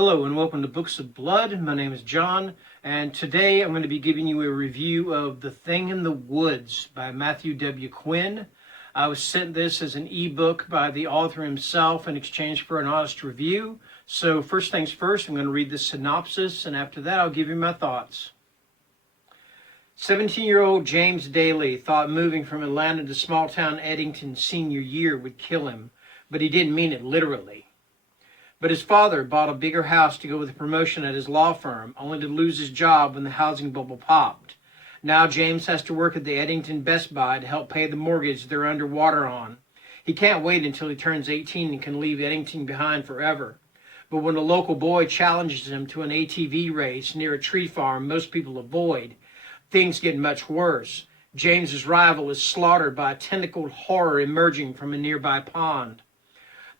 Hello and welcome to Books of Blood. My name is John, and today I'm going to be giving you a review of The Thing in the Woods by Matthew W. Quinn. I was sent this as an ebook by the author himself in exchange for an honest review. So first things first, I'm going to read the synopsis, and after that I'll give you my thoughts. 17-year-old James Daly thought moving from Atlanta to small-town Eddington senior year would kill him, but he didn't mean it literally. But his father bought a bigger house to go with a promotion at his law firm, only to lose his job when the housing bubble popped. Now James has to work at the Eddington Best Buy to help pay the mortgage they're underwater on. He can't wait until he turns 18 and can leave Eddington behind forever. But when a local boy challenges him to an ATV race near a tree farm most people avoid, things get much worse. James's rival is slaughtered by a tentacled horror emerging from a nearby pond.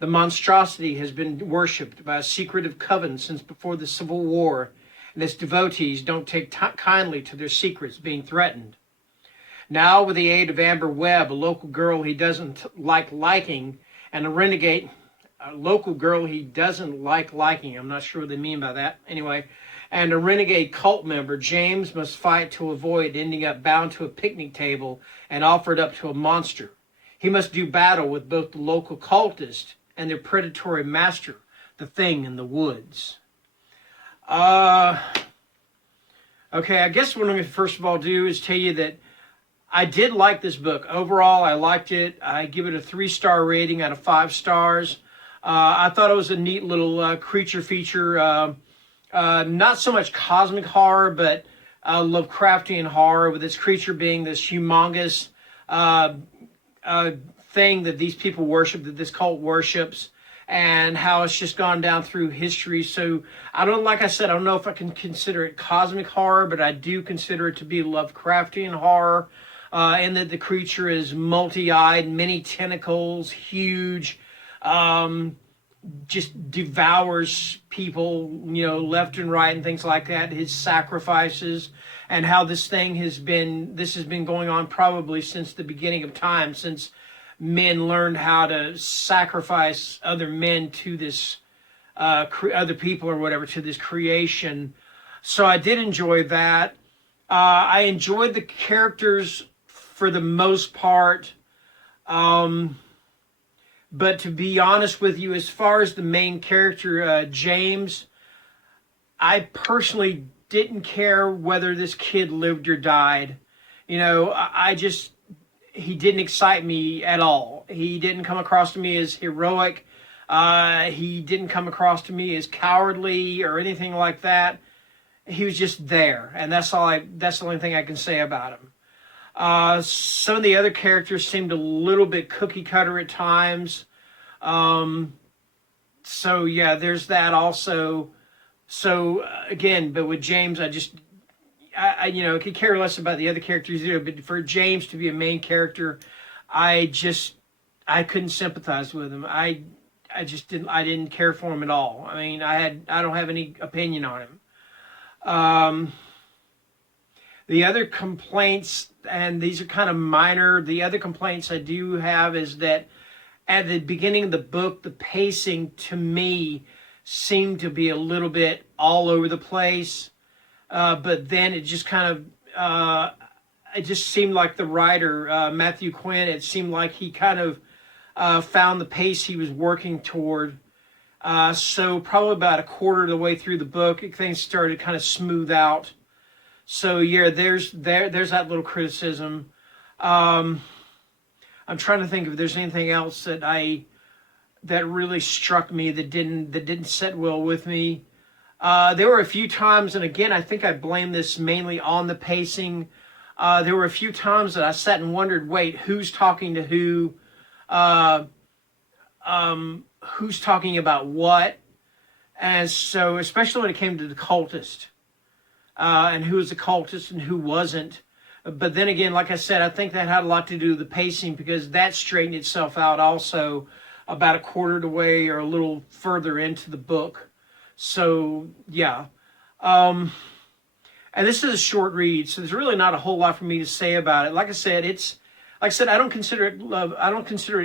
The monstrosity has been worshipped by a secretive coven since before the Civil War, and its devotees don't take kindly to their secrets being threatened. Now, with the aid of Amber Webb, a local girl he doesn't like liking, and a local girl he doesn't like liking, I'm not sure what they mean by that, anyway, and a renegade cult member, James must fight to avoid ending up bound to a picnic table and offered up to a monster. He must do battle with both the local cultist and their predatory master, the Thing in the Woods. Okay, I guess what I'm going to first of all do is tell you that I did like this book. Overall, I liked it. I give it a 3-star rating out of 5 stars. I thought it was a neat little creature feature. Not so much cosmic horror, but Lovecraftian horror, with this creature being this humongous thing that these people worship, that this cult worships, and how it's just gone down through history. So like I said, I don't know if I can consider it cosmic horror, but I do consider it to be Lovecraftian horror, and that the creature is multi-eyed, many tentacles, huge, just devours people, left and right and things like that, his sacrifices, and how this has been going on probably since the beginning of time, since men learned how to sacrifice other men to this, other people or whatever, to this creation. So I did enjoy that. I enjoyed the characters for the most part. But to be honest with you, as far as the main character, James, I personally didn't care whether this kid lived or died. He didn't excite me at all. He didn't come across to me as heroic. He didn't come across to me as cowardly or anything like that. He was just there, and that's the only thing I can say about him. Some of the other characters seemed a little bit cookie cutter at times. So yeah, there's that also. So again, but with James, I could care less about the other characters either, but for James to be a main character, I couldn't sympathize with him. I didn't care for him at all. I mean, I don't have any opinion on him. The other complaints, and these are kind of minor, the other complaints I do have is that at the beginning of the book, the pacing to me seemed to be a little bit all over the place. But then it just it just seemed like the writer, Matthew Quinn, it seemed like he kind of found the pace he was working toward. So probably about a quarter of the way through the book, things started to kind of smooth out. So yeah, there's that little criticism. I'm trying to think if there's anything else that really struck me that didn't sit well with me. There were a few times, and again, I think I blame this mainly on the pacing. There were a few times that I sat and wondered, wait, who's talking to who? Who's talking about what? And so, especially when it came to the cultist, and who was the cultist and who wasn't. But then again, like I said, I think that had a lot to do with the pacing, because that straightened itself out also about a quarter of the way or a little further into the book. So yeah, and this is a short read, so there's really not a whole lot for me to say about it. Like I said, I don't consider it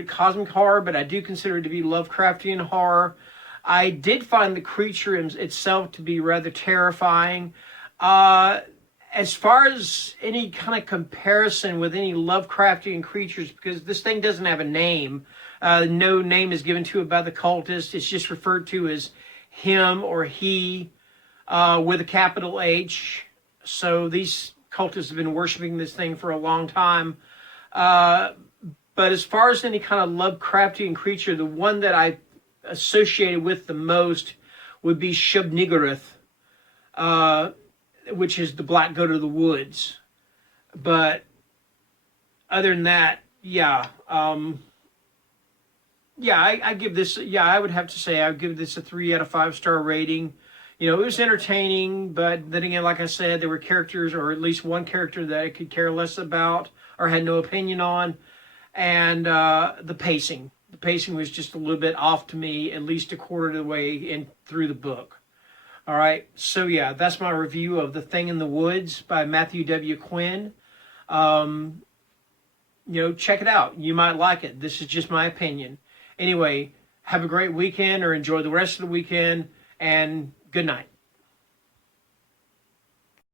cosmic horror, but I do consider it to be Lovecraftian horror. I did find the creature itself to be rather terrifying. As far as any kind of comparison with any Lovecraftian creatures, because this thing doesn't have a name, no name is given to it by the cultist. It's just referred to as him or he with a capital H. So these cultists have been worshiping this thing for a long time. But as far as any kind of Lovecraftian creature, the one that I associated with the most would be Shub-Niggurath, which is the black goat of the woods. But other than that, yeah. I give this, I would have to say I would give this a 3 out of 5 star rating. You know, it was entertaining, but then again, like I said, there were characters, or at least one character that I could care less about or had no opinion on. And the pacing was just a little bit off to me, at least a quarter of the way in through the book. All right, so yeah, that's my review of The Thing in the Woods by Matthew W. Quinn. You know, check it out. You might like it. This is just my opinion. Anyway, have a great weekend or enjoy the rest of the weekend, and good night.